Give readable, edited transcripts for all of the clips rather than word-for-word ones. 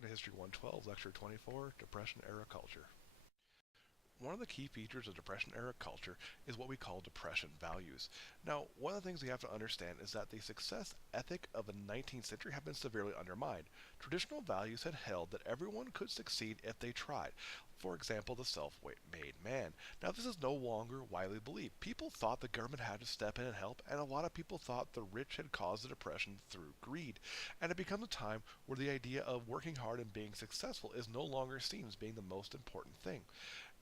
Welcome to History 112, Lecture 24, Depression-Era Culture. One of the key features of Depression-Era culture is what we call depression values. Now, one of the things we have to understand is that the success ethic of the 19th century have been severely undermined. Traditional values had held that everyone could succeed if they tried. For example, the self-made man. Now, this is no longer widely believed. People thought the government had to step in and help, and a lot of people thought the rich had caused the depression through greed. And it becomes a time where the idea of working hard and being successful is no longer seen as being the most important thing.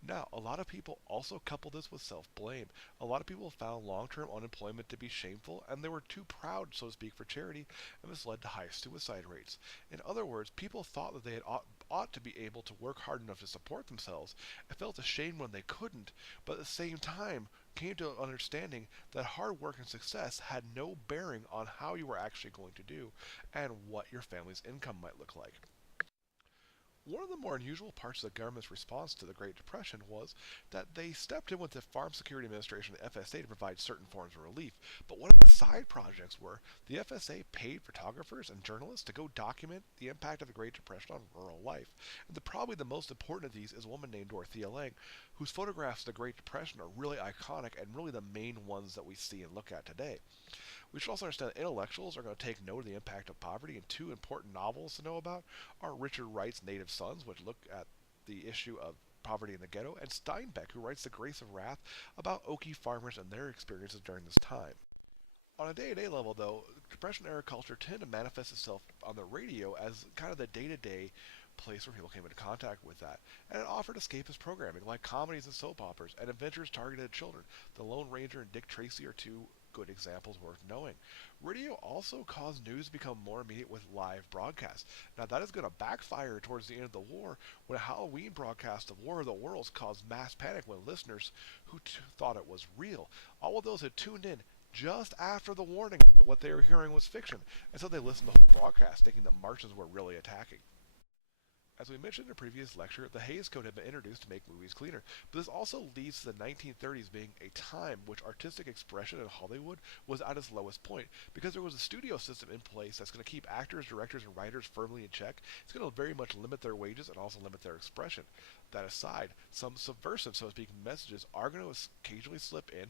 Now, a lot of people also couple this with self-blame. A lot of people found long-term unemployment to be shameful, and they were too proud, so to speak, for charity, and this led to high suicide rates. In other words, people thought that they ought to be able to work hard enough to support themselves, and felt ashamed when they couldn't, but at the same time came to an understanding that hard work and success had no bearing on how you were actually going to do, and what your family's income might look like. One of the more unusual parts of the government's response to the Great Depression was that they stepped in with the Farm Security Administration, the FSA, to provide certain forms of relief. But one of the side projects were the FSA paid photographers and journalists to go document the impact of the Great Depression on rural life. And probably the most important of these is a woman named Dorothea Lange, whose photographs of the Great Depression are really iconic and really the main ones that we see and look at today. We should also understand that intellectuals are going to take note of the impact of poverty, and two important novels to know about are Richard Wright's Native Sons, which look at the issue of poverty in the ghetto, and Steinbeck, who writes The Grace of Wrath about Okie farmers and their experiences during this time. On a day-to-day level, though, Depression-era culture tended to manifest itself on the radio as kind of the day-to-day place where people came into contact with that. And it offered escapist programming like comedies and soap operas and adventures targeted at children. The Lone Ranger and Dick Tracy are two good examples worth knowing. Radio also caused news to become more immediate with live broadcasts. Now that is going to backfire towards the end of the war when a Halloween broadcast of War of the Worlds caused mass panic when listeners who thought it was real. All of those had tuned in just after the warning that what they were hearing was fiction, and so they listened to the whole broadcast thinking that Martians were really attacking. As we mentioned in a previous lecture, the Hays Code had been introduced to make movies cleaner, but this also leads to the 1930s being a time which artistic expression in Hollywood was at its lowest point, because there was a studio system in place that's going to keep actors, directors, and writers firmly in check. It's going to very much limit their wages and also limit their expression. That aside, some subversive, so to speak, messages are going to occasionally slip in.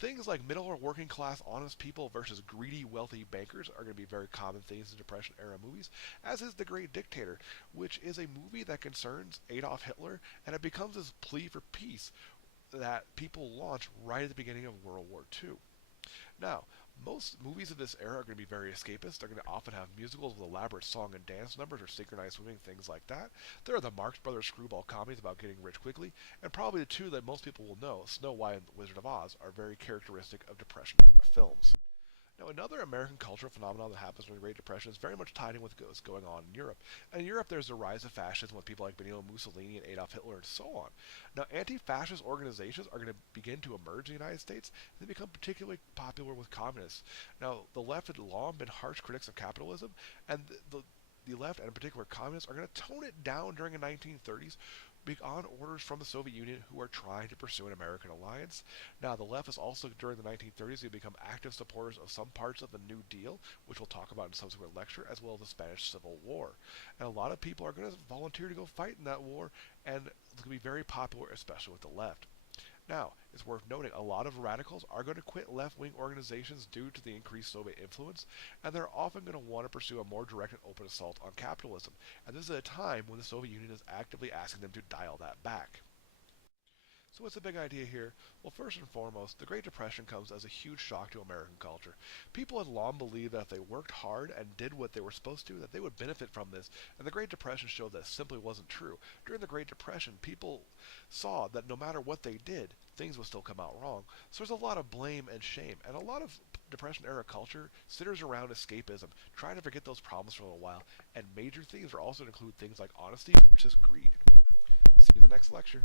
Things like middle or working class honest people versus greedy wealthy bankers are going to be very common themes in Depression-era movies, as is The Great Dictator, which is a movie that concerns Adolf Hitler, and it becomes this plea for peace that people launch right at the beginning of World War II. Now, most movies of this era are going to be very escapist. They're going to often have musicals with elaborate song and dance numbers or synchronized swimming, things like that. There are the Marx Brothers screwball comedies about getting rich quickly, and probably the two that most people will know, Snow White and the Wizard of Oz, are very characteristic of Depression films. Now, another American cultural phenomenon that happens during the Great Depression is very much tied in with what's going on in Europe. And in Europe, there's the rise of fascism with people like Benito Mussolini and Adolf Hitler and so on. Now, anti-fascist organizations are going to begin to emerge in the United States, and they become particularly popular with communists. Now, the left had long been harsh critics of capitalism, and the left, and in particular communists, are going to tone it down during the 1930s on orders from the Soviet Union, who are trying to pursue an American alliance. Now, the left is also, during the 1930s, going to become active supporters of some parts of the New Deal, which we'll talk about in a subsequent lecture, as well as the Spanish Civil War. And a lot of people are going to volunteer to go fight in that war, and it's going to be very popular, especially with the left. Now, it's worth noting a lot of radicals are going to quit left-wing organizations due to the increased Soviet influence, and they're often going to want to pursue a more direct and open assault on capitalism. And this is a time when the Soviet Union is actively asking them to dial that back. So what's the big idea here? Well, first and foremost, the Great Depression comes as a huge shock to American culture. People had long believed that if they worked hard and did what they were supposed to, that they would benefit from this, and the Great Depression showed that simply wasn't true. During the Great Depression, people saw that no matter what they did, things would still come out wrong. So there's a lot of blame and shame, and a lot of Depression-era culture centers around escapism, trying to forget those problems for a little while, and major themes are also to include things like honesty versus greed. See you in the next lecture.